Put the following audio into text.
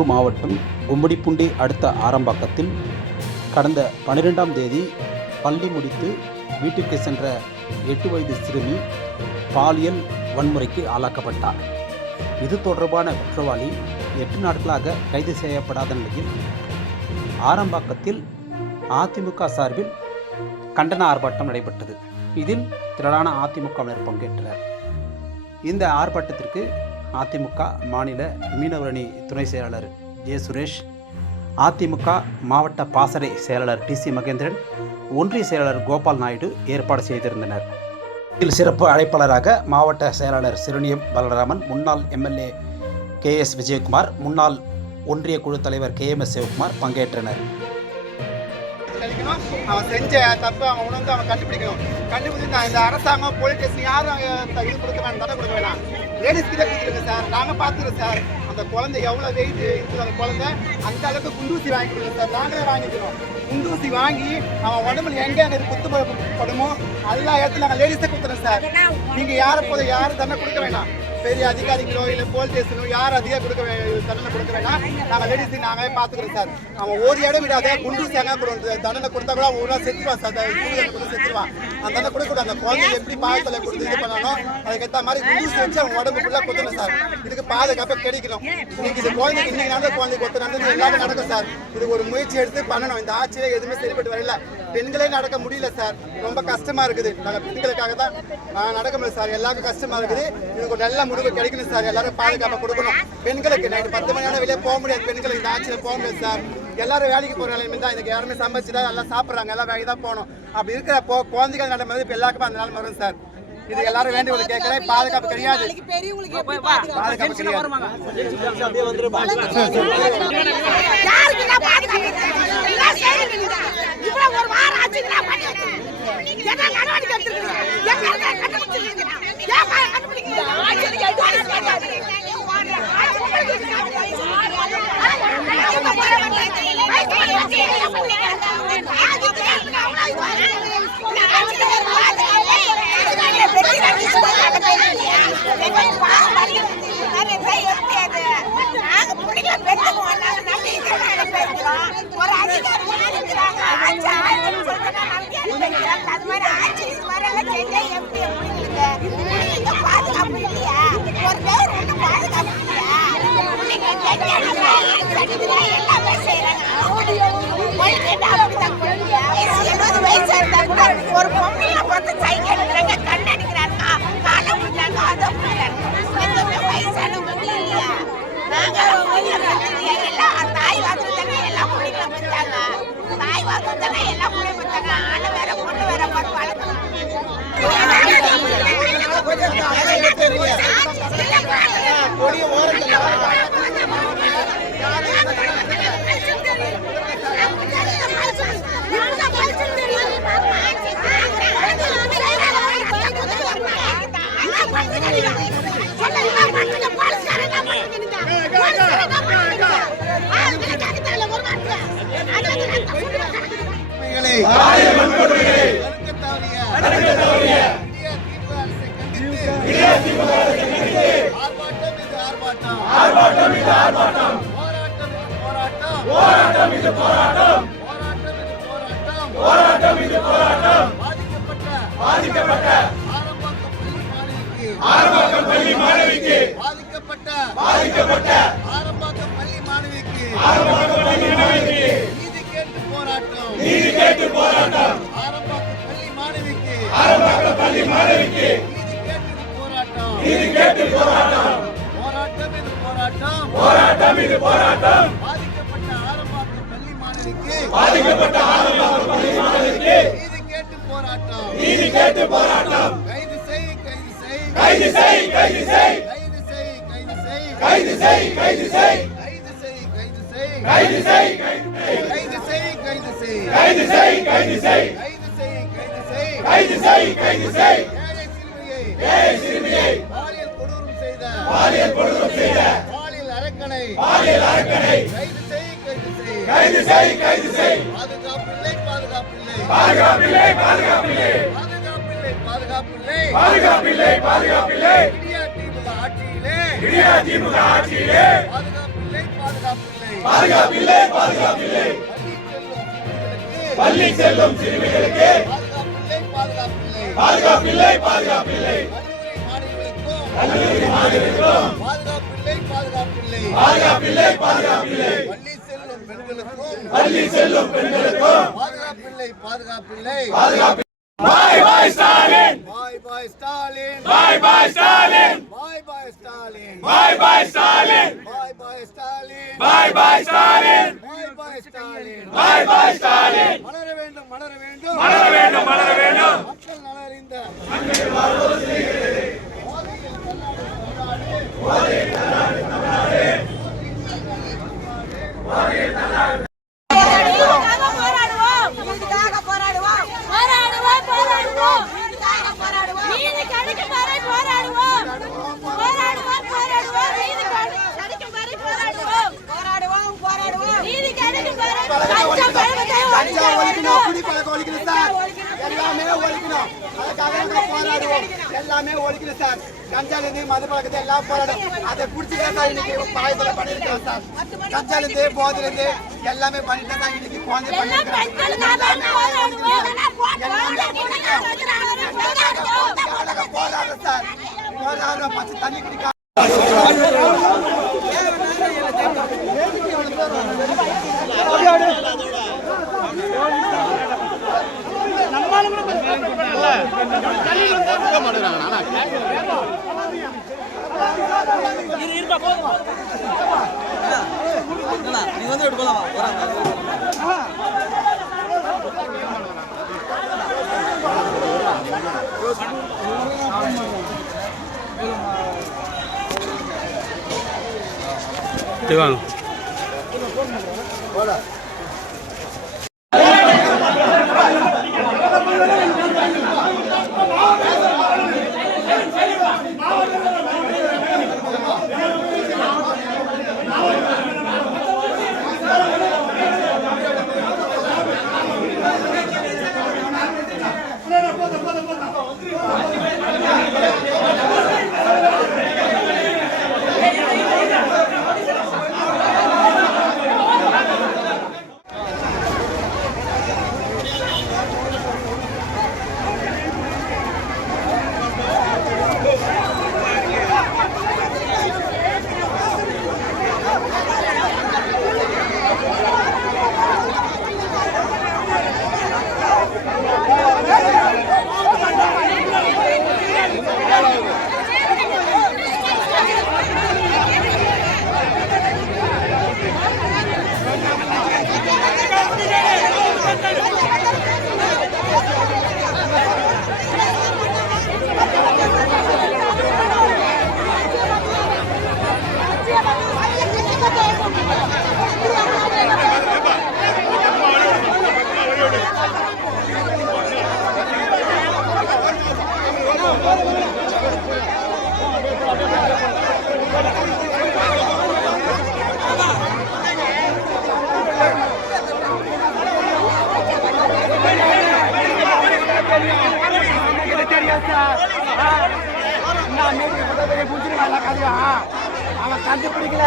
கடலூர் மாவட்டம் கும்மிடிப்பூண்டி அடுத்த ஆரம்பாக்கத்தில் கடந்த 12ஆம் தேதி பள்ளி முடித்து வீட்டுக்கு சென்ற 8 வயது சிறுமி பாலியல் வன்முறைக்கு ஆளாக்கப்பட்டார். இது தொடர்பான குற்றவாளி 8 நாட்களாக கைது செய்யப்படாத நிலையில் ஆரம்பாக்கத்தில் அதிமுக சார்பில் கண்டன ஆர்ப்பாட்டம் நடைபெற்றது. இதில் திரளான அதிமுகவினர் பங்கேற்றனர். இந்த ஆர்ப்பாட்டத்திற்கு அதிமுக மாநில மீனவரணி துணை செயலாளர் ஜே சுரேஷ், அதிமுக மாவட்ட பாசறை செயலாளர் TC மகேந்திரன், ஒன்றிய செயலாளர் கோபால் நாயுடு ஏற்பாடு செய்திருந்தனர். இதில் சிறப்பு அழைப்பாளராக மாவட்ட செயலாளர் சிறுனியம் பலராமன், முன்னாள் MLA KS விஜயகுமார், முன்னாள் ஒன்றிய குழு தலைவர் KMS சிவகுமார் பங்கேற்றனர். அவன் செஞ்ச தப்பு அவன் உணர்ந்து அவன் கண்டுபிடிக்கணும். கண்டுபிடிச்சு இந்த அரசாங்கம் பொலிட்டிஷன் யாரும் இது கொடுக்க வேண்டாம், தடை கொடுக்க வேணாம். லேடிஸ் கிட்ட கொடுத்துருங்க சார், நாங்கள் பார்த்துருக்கோம் சார். அந்த குழந்தை எவ்வளோ வெயிட் இருக்குது, அந்த குழந்தை அந்த அளவுக்கு குண்டூசி வாங்கி கொடுங்க சார். நாங்களே வாங்கிக்கிறோம். குண்டூசி வாங்கி அவன் உடம்புல எங்கே அங்கே குத்துப்படுமோ எல்லா இடத்துல நாங்கள் லேடிஸை கொடுத்துறோம் சார். நீங்கள் யாரும் தண்டனை கொடுக்க வேண்டாம். பெரிய அதிகாரிகளோ இல்லை போலீஸ் ஸ்டேஷனோ யாரும் அதிகம் தண்டனை கொடுக்க வேண்டாம். நாங்கள் லேடிஸுக்கு நாங்களே பார்த்துக்கிறோம் சார். அவன் ஒரு இடம் விடாத குண்டூசி எங்கே தண்டனை கொடுத்தா கூட ஒரு நாள் செத்துருவான் சார். செத்துருவான். அந்த தண்டனை கொடுக்கூடாது. அந்த குழந்தை எப்படி பாகத்தில் கொடுத்து இது பண்ணணும், அதுக்கேற்ற மாதிரி குண்டூசி வச்சு அவன் உடம்பு ஃபுல்லாக கொடுத்துணும் சார். இதுக்கு பாதுகாப்பாக கிடைக்கணும். இன்னைக்கு இது குழந்தைக்கு இன்னைக்கு நடந்த குழந்தைக்கு ஒருத்தர் நடந்தது எல்லாமே நடக்கும் சார். இது ஒரு முயற்சி எடுத்து பண்ணணும். இந்த ஆட்சியில் எதுவுமே சரிப்பட்டு வரல. பெண்களே நடக்க முடியல சார். ரொம்ப கஷ்டமா இருக்குது. நாங்கள் பெண்களுக்காக தான் நடக்க முடியல சார். எல்லாருக்கும் கஷ்டமா இருக்குது. இதுக்கு ஒரு நல்ல முடிவு கிடைக்கணும் சார். எல்லாரும் பாதுகாப்பாக கொடுக்கணும். பெண்களுக்கு நைட்டு 10 மணியான வெளியே போக முடியாது. பெண்களுக்கு இந்த ஆட்சியில் போக முடியாது சார். எல்லாரும் வேலைக்கு போகிற நிலைமை தான். இதுக்கு யாருமே சமைச்சு தான் எல்லாம் சாப்பிட்றாங்க. எல்லாம் வேலைக்கு தான் போகணும். அப்படி இருக்கிறப்போ குழந்தைகள் நடந்தது இப்போ எல்லாருக்குமே அந்த நாள் வரும் சார். இது எல்லாரும் வேண்டி ஒரு கேட்கறேன். பாதுகாப்பு கிடையாது. பாதுகாப்பு கிடையாது. ஒரு பொம்மையில பார்த்து சைக்கிள் எடுக்கிறாங்க, கண் அடிக்கிறாங்க, காலை முடிஞ்சாங்க, அதை முடிஞ்சாங்க. வயசானவங்க இல்லையா? நாங்கள் எல்லாம் தாய் வாசல் தானே எல்லா பிள்ளைங்களும் பெற்றாங்க. தாய் வாசல் தானே எல்லா பிள்ளையும் பெற்றாங்க. ஆனை வேற பொண்ணு வேற பார்த்து வளர்க்கணும். ஆரம்பாக்கம் பள்ளி மாணவிக்கு பாதிக்கப்பட்ட ஆரம்பாக்கம் பள்ளி மாணவிக்கு நீதி கேட்டு போராட்டம் ஆரம்பாக்கம் பள்ளி மாணவிக்கு நீதி கேட்டு போராட்டம் போராட்டம் இது போராட்டம் பாதிக்கப்பட்ட ஆரம்பாக்கம் பள்ளி மாணவிக்கு நீதி கேட்டு போராட்டம் கைது செய் பாலியல் கொடூரம் செய்த பாலியல் அரக்கனை கைது செய் பாதுகாப்பில்லை திமுக ஆட்சியிலே பாதுகாப்பில்லை பள்ளி செல்லும் சிறுமிகளுக்கு பாதுகாப்பில்லை. கல்லூரி மாணவிகளுக்கும் பாதுகாப்பில்லை. பள்ளி செல்லும் பெண்களுக்கும் பாதுகாப்பில்லை. பாய் பாய் ஸ்டாலின். பாய் பாய் ஸ்டாலின். பாய் பாய் ஸ்டாலின். பாய் பாய் ஸ்டாலின். பாய் பாய் ஸ்டாலின். பாய் பாய் ஸ்டாலின். பாய் பாய் ஸ்டாலின். பாய் பாய் ஸ்டாலின். பாய் பாய் ஸ்டாலின். மலர வேண்டும் மலர வேண்டும் மலர வேண்டும் மலர வேண்டும். மக்கள் நலறிந்த எல்லாமே ஒழிக்கணும் சார். கஞ்சாலிருந்து மது பழக்கத்தை எல்லாம் போராடும். அதை குடிச்சுதான் சார் இன்னைக்கு பாயத்தில் பண்ணிருக்கோம் சார். கஞ்சாலிருந்து போதிலிருந்து எல்லாமே பண்ணிட்டு தான் இன்னைக்கு குழந்தை பண்ணிருக்கோம். போராடும் சார். போராடும் பச்சை தண்ணி குடிக்க வாங்க. அவன் கண்டுபிடிக்கல.